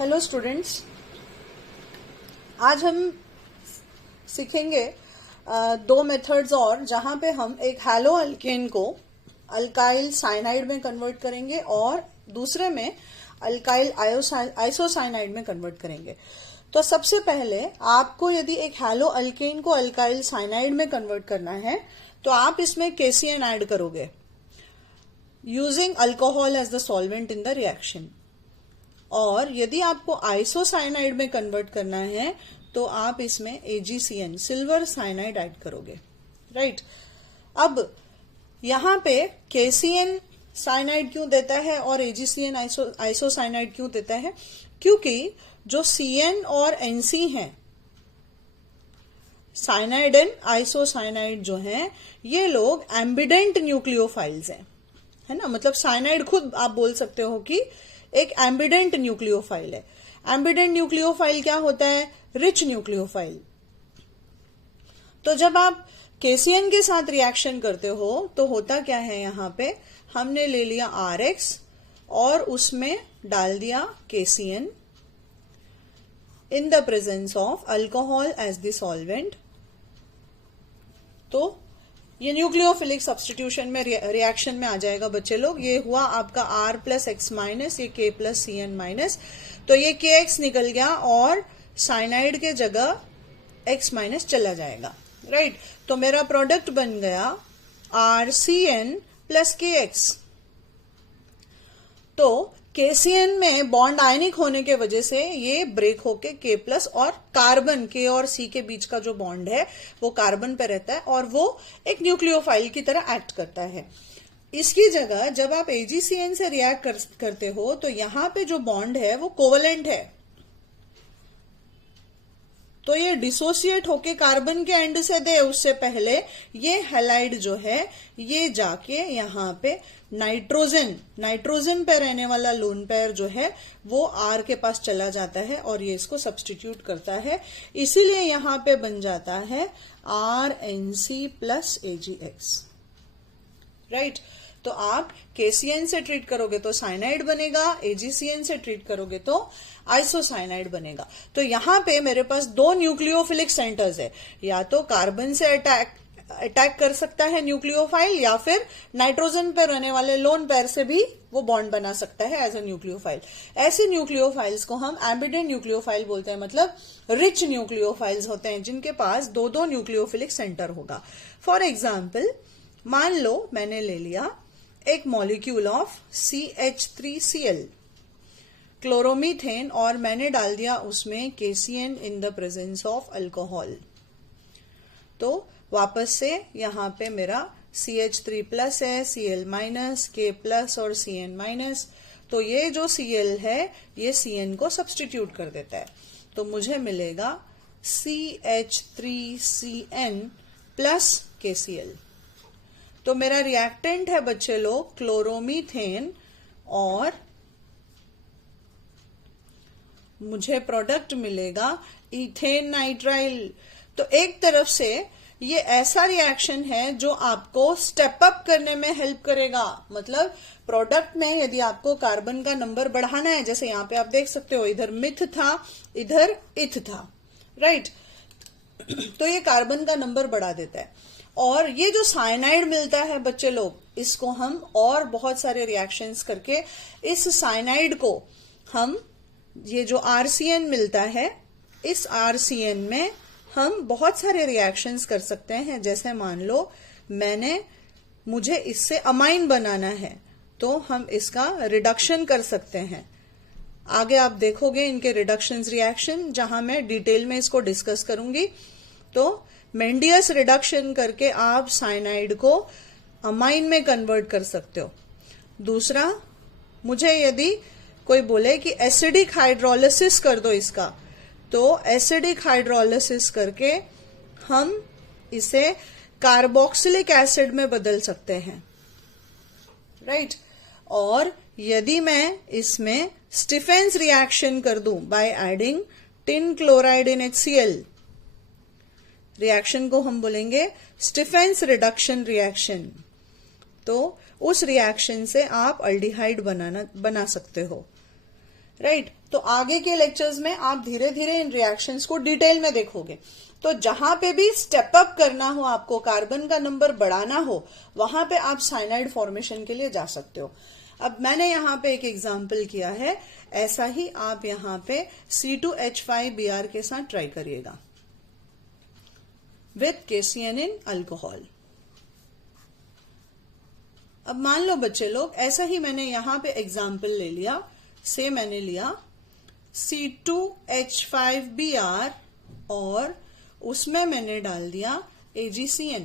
Hello students, आज हम सीखेंगे दो मेथड्स और जहां पे हम एक हैलो अल्केन को अल्काइल साइनाइड में कन्वर्ट करेंगे और दूसरे में अल्काइल आइसोसाइनाइड में कन्वर्ट करेंगे। तो सबसे पहले आपको यदि एक हैलो अल्केन को अल्काइल साइनाइड में कन्वर्ट करना है तो आप इसमें KCN ऐड करोगे using alcohol as the solvent in the reaction. और यदि आपको आइसोसाइनाइड में कन्वर्ट करना है तो आप इसमें AgCN सिल्वर साइनाइड ऐड करोगे, राइट। अब यहां पे KCN साइनाइड क्यों देता है और AgCN आइसोसाइनाइड क्यों देता है? क्योंकि जो CN और NC हैं, साइनाइड एंड आइसोसाइनाइड जो हैं, ये लोग एम्बिडेंट न्यूक्लियोफाइल्स हैं, है ना। मतलब साइनाइड खुद आप बोल सकते हो कि एक एम्बिडेंट न्यूक्लियोफाइल है। एम्बिडेंट न्यूक्लियोफाइल क्या होता है? Rich nucleophile. तो जब आप KCN के साथ रिएक्शन करते हो तो होता क्या है, यहां पे हमने ले लिया RX और उसमें डाल दिया KCN in the presence of alcohol as the solvent. तो ये न्यूक्लियोफिलिक सब्स्टिट्यूशन में रिएक्शन में आ जाएगा बच्चे लोग। ये हुआ आपका R प्लस एक्स माइनस, ये K प्लस CN माइनस, तो ये KX निकल गया और साइनाइड के जगह X माइनस चला जाएगा, राइट। तो मेरा प्रोडक्ट बन गया RCN प्लस KX। तो KCN में बॉन्ड आयनिक होने के वजह से ये ब्रेक होके K प्लस और कार्बन, K और C के बीच का जो बॉन्ड है वो कार्बन पे रहता है और वो एक न्यूक्लियोफाइल की तरह एक्ट करता है। इसकी जगह जब आप AgCN से रिएक्ट करते हो तो यहां पे जो बॉन्ड है वो कोवलेंट है, तो ये डिसोसिएट होके कार्बन के एंड से दे उससे पहले ये हैलाइड जो है ये जाके यहाँ पे नाइट्रोजन पे रहने वाला लोन पेयर जो है वो R के पास चला जाता है और ये इसको सब्स्टिट्यूट करता है। इसीलिए यहाँ पे बन जाता है RNC प्लस AgX, राइट। तो आप KCN से ट्रीट करोगे तो साइनाइड बनेगा, AgCN से ट्रीट करोगे तो आइसोसाइनाइड बनेगा। तो यहां पे मेरे पास दो न्यूक्लियोफिलिक सेंटर्स है, या तो कार्बन से अटैक कर सकता है न्यूक्लियोफाइल या फिर नाइट्रोजन पर रहने वाले लोन पेयर से भी वो बॉन्ड बना सकता है एज ए न्यूक्लियोफाइल। ऐसे न्यूक्लियोफाइल्स को हम एम्बिडेंट न्यूक्लियोफाइल बोलते हैं, मतलब रिच न्यूक्लियोफाइल्स होते हैं जिनके पास दो दो न्यूक्लियोफिलिक सेंटर होगा। फॉर एग्जाम्पल, मान लो मैंने ले लिया एक मॉलिक्यूल ऑफ CH3Cl क्लोरोमीथेन और मैंने डाल दिया उसमें KCN in the presence of alcohol. तो वापस से यहां पे मेरा CH3 प्लस है, Cl माइनस, K प्लस और CN माइनस। तो ये जो Cl है ये CN को सब्स्टिट्यूट कर देता है, तो मुझे मिलेगा CH3CN प्लस KCl। तो मेरा रिएक्टेंट है बच्चे लोग क्लोरोमीथेन और मुझे प्रोडक्ट मिलेगा इथेन नाइट्राइल। तो एक तरफ से ये ऐसा रिएक्शन है जो आपको स्टेप अप करने में हेल्प करेगा। मतलब प्रोडक्ट में यदि आपको कार्बन का नंबर बढ़ाना है, जैसे यहां पे आप देख सकते हो इधर मिथ था, इधर इथ था, राइट। तो ये कार्बन का नंबर बढ़ा देता है। और ये जो साइनाइड मिलता है बच्चे लोग, इसको हम और बहुत सारे रिएक्शंस करके इस साइनाइड को हम, ये जो RCN मिलता है, इस RCN में हम बहुत सारे रिएक्शंस कर सकते हैं। जैसे मान लो मुझे इससे अमाइन बनाना है तो हम इसका रिडक्शन कर सकते हैं। आगे आप देखोगे इनके रिडक्शंस रिएक्शन, जहां मैं डिटेल में इसको डिस्कस करूंगी। तो मेंडियस रिडक्शन करके आप साइनाइड को अमाइन में कन्वर्ट कर सकते हो। दूसरा, मुझे यदि कोई बोले कि एसिडिक हाइड्रोलिसिस कर दो इसका, तो एसिडिक हाइड्रोलिसिस करके हम इसे कार्बोक्सिलिक एसिड में बदल सकते हैं, राइट। और यदि मैं इसमें स्टीफेंस रिएक्शन कर दूं by adding tin chloride in HCl, reaction को हम बोलेंगे स्टीफेंस रिडक्शन रिएक्शन। तो उस रिएक्शन से आप अल्डिहाइड बना सकते हो। राइट। तो आगे के लेक्चर्स में आप धीरे धीरे इन रिएक्शंस को डिटेल में देखोगे। तो जहां पे भी स्टेप अप करना हो, आपको कार्बन का नंबर बढ़ाना हो, वहां पे आप साइनाइड फॉर्मेशन के लिए जा सकते हो। अब मैंने यहाँ पे एक एग्जाम्पल किया है, ऐसा ही आप यहाँ पे C2H5Br के साथ ट्राई करिएगा विथ KCN इन अल्कोहल। अब मान लो बच्चे लोग, ऐसा ही मैंने यहां पे एग्जाम्पल ले लिया, से मैंने लिया C2H5Br और उसमें मैंने डाल दिया AgCN।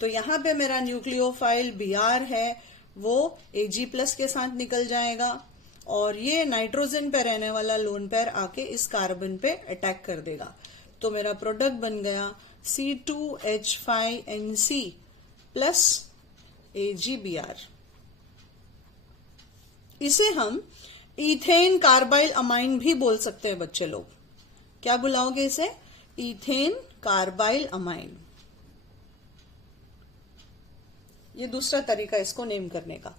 तो यहां पे मेरा न्यूक्लियोफाइल Br है वो Ag+ के साथ निकल जाएगा और ये नाइट्रोजन पे रहने वाला लोन पेयर आके इस कार्बन पे अटैक कर देगा। तो मेरा प्रोडक्ट बन गया C2H5NC प्लस AgBr। इसे हम इथेन कार्बाइल अमाइन भी बोल सकते हैं बच्चे लोग। क्या बुलाओगे इसे? Ethane carbyl amine. ये दूसरा तरीका इसको नेम करने का।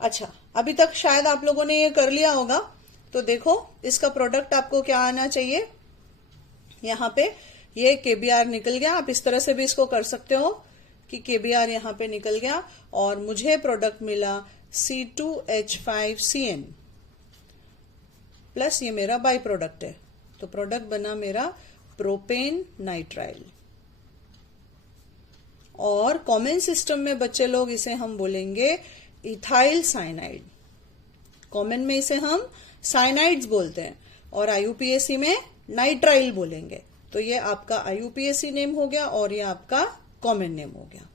अच्छा, अभी तक शायद आप लोगों ने ये कर लिया होगा। तो देखो, इसका प्रोडक्ट आपको क्या आना चाहिए। यहां पे ये KBr निकल गया। आप इस तरह से भी इसको कर सकते हो कि KBr यहां पे निकल गया और मुझे प्रोडक्ट मिला C2H5CN प्लस ये मेरा बाई प्रोडक्ट है। तो प्रोडक्ट बना मेरा प्रोपेन नाइट्राइल। और कॉमन सिस्टम में बच्चे लोग इसे हम बोलेंगे इथाइल साइनाइड। कॉमन में इसे हम साइनाइड्स बोलते हैं और IUPAC में नाइट्राइल बोलेंगे। तो ये आपका IUPAC नेम हो गया और ये आपका कॉमन नेम हो गया।